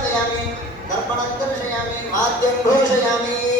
आवादयामि दर्पणं दर्शयामि वाद्यं घोषयामि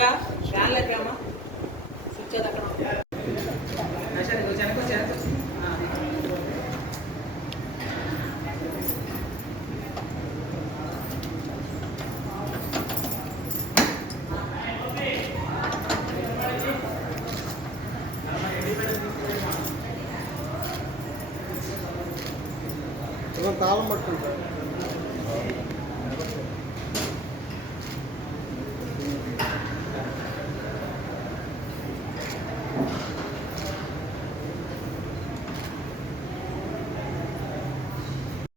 వెంకనా దుర్గా ఫ్యాన్ స్విచ్ అది అక్కడ తాళం పట్టుకుంటారు.